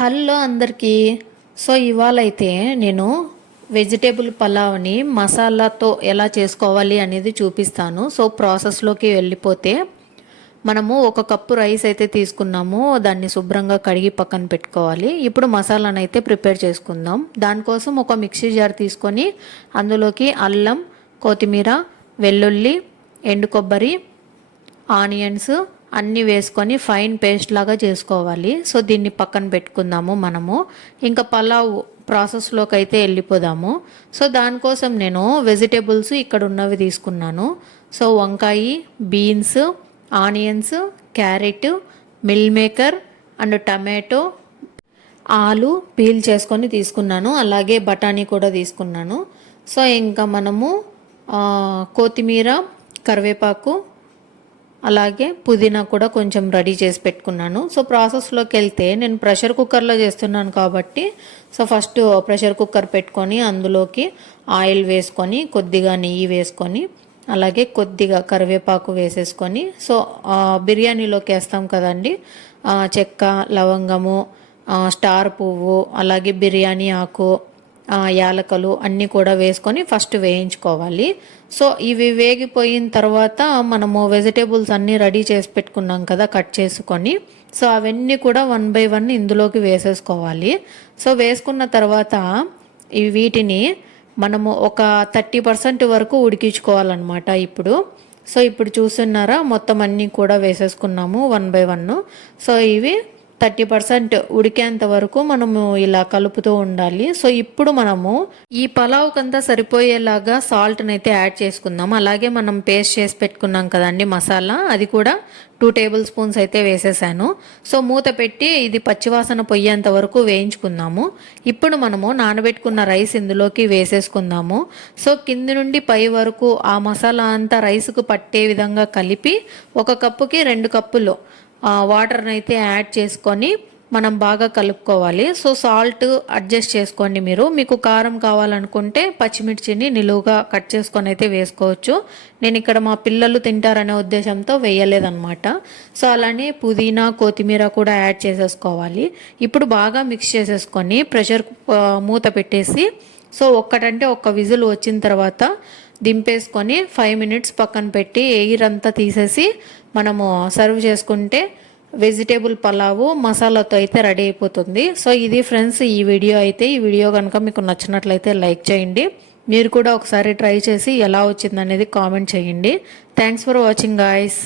Hello అందరికీ. So ఇవాళైతే నేను vegetable పలావ్ని మసాలాతో ఎలా చేసుకోవాలి అనేది చూపిస్తాను. సో ప్రాసెస్లోకి వెళ్ళిపోతే మనము 1 కప్పు రైస్ అయితే తీసుకున్నాము. దాన్ని శుభ్రంగా కడిగి పక్కన పెట్టుకోవాలి. ఇప్పుడు మసాలాను అయితే ప్రిపేర్ చేసుకుందాం. దానికోసం ఒక మిక్సీ జార్ తీసుకొని అందులోకి అల్లం, కొత్తిమీర, వెల్లుల్లి, ఎండు కొబ్బరి, ఆనియన్స్ అన్నీ వేసుకొని ఫైన్ పేస్ట్ లాగా చేసుకోవాలి. సో దీన్ని పక్కన పెట్టుకుందాము. మనము ఇంకా పలావ్ ప్రాసెస్లోకి అయితే వెళ్ళిపోదాము. సో దానికోసం నేను వెజిటేబుల్స్ ఇక్కడ ఉన్నవి తీసుకున్నాను. సో వంకాయ, beans, onions, carrot, meal maker and tomato, ఆలు పీల్ చేసుకొని తీసుకున్నాను. అలాగే బఠానీ కూడా తీసుకున్నాను. సో ఇంకా మనము కొత్తిమీర, కరివేపాకు, అలాగే పుదీనా కూడా కొంచెం రెడీ చేసి పెట్టుకున్నాను. సో ప్రాసెస్లోకి వెళ్తే నేను ప్రెషర్ కుక్కర్లో చేస్తున్నాను కాబట్టి సో ఫస్ట్ ప్రెషర్ కుక్కర్ పెట్టుకొని అందులోకి ఆయిల్ వేసుకొని కొద్దిగా నెయ్యి వేసుకొని అలాగే కొద్దిగా కరివేపాకు వేసేసుకొని సో బిర్యానీలోకి వేస్తాం కదండి, చెక్క, లవంగము, స్టార్ పువ్వు, అలాగే బిర్యానీ ఆకు, యాలకలు అన్నీ కూడా వేసుకొని ఫస్ట్ వేయించుకోవాలి. సో ఇవి వేగిపోయిన తర్వాత మనము వెజిటేబుల్స్ అన్నీ రెడీ చేసి పెట్టుకున్నాం కదా కట్ చేసుకొని, సో అవన్నీ కూడా 1 బై 1 ఇందులోకి వేసేసుకోవాలి. సో వేసుకున్న తర్వాత వీటిని మనము ఒక 30% వరకు ఉడికించుకోవాలన్నమాట. ఇప్పుడు చూస్తున్నారా, మొత్తం అన్నీ కూడా వేసేసుకున్నాము 1 బై 1. సో ఇవి 30% ఉడికేంత వరకు మనము ఇలా కలుపుతూ ఉండాలి. సో ఇప్పుడు మనము ఈ పలావ్కంతా సరిపోయేలాగా సాల్ట్ని అయితే యాడ్ చేసుకుందాం. అలాగే మనం పేస్ట్ చేసి పెట్టుకున్నాం కదండి మసాలా, అది కూడా 2 టేబుల్ స్పూన్స్ అయితే వేసేసాను. సో మూత పెట్టి ఇది పచ్చివాసన పొయ్యేంత వరకు వేయించుకుందాము. ఇప్పుడు మనము నానబెట్టుకున్న రైస్ ఇందులోకి వేసేసుకుందాము. సో కింది నుండి పై వరకు ఆ మసాలా అంతా రైస్కు పట్టే విధంగా కలిపి 1 కప్పుకి 2 కప్పులు వాటర్ని అయితే యాడ్ చేసుకొని మనం బాగా కలుపుకోవాలి. సో సాల్ట్ అడ్జస్ట్ చేసుకోండి. మీకు కారం కావాలనుకుంటే పచ్చిమిర్చిని నిలువుగా కట్ చేసుకొని అయితే వేసుకోవచ్చు. నేను ఇక్కడ మా పిల్లలు తింటారనే ఉద్దేశంతో వేయలేదన్నమాట. సో అలానే పుదీనా, కొత్తిమీర కూడా యాడ్ చేసేసుకోవాలి. ఇప్పుడు బాగా మిక్స్ చేసేసుకొని ప్రెషర్ మూత పెట్టేసి సో ఒక్కటంటే 1 విజిల్ వచ్చిన తర్వాత దింపేసుకొని 5 మినిట్స్ పక్కన పెట్టి ఎయిర్ అంతా తీసేసి మనము సర్వ్ చేసుకుంటే వెజిటేబుల్ పలావు మసాలాతో అయితే రెడీ అయిపోతుంది. సో ఇది ఫ్రెండ్స్ ఈ వీడియో కనుక మీకు నచ్చినట్లయితే లైక్ చేయండి. మీరు కూడా ఒకసారి ట్రై చేసి ఎలా వచ్చిందనేది కామెంట్ చేయండి. Thanks for watching guys.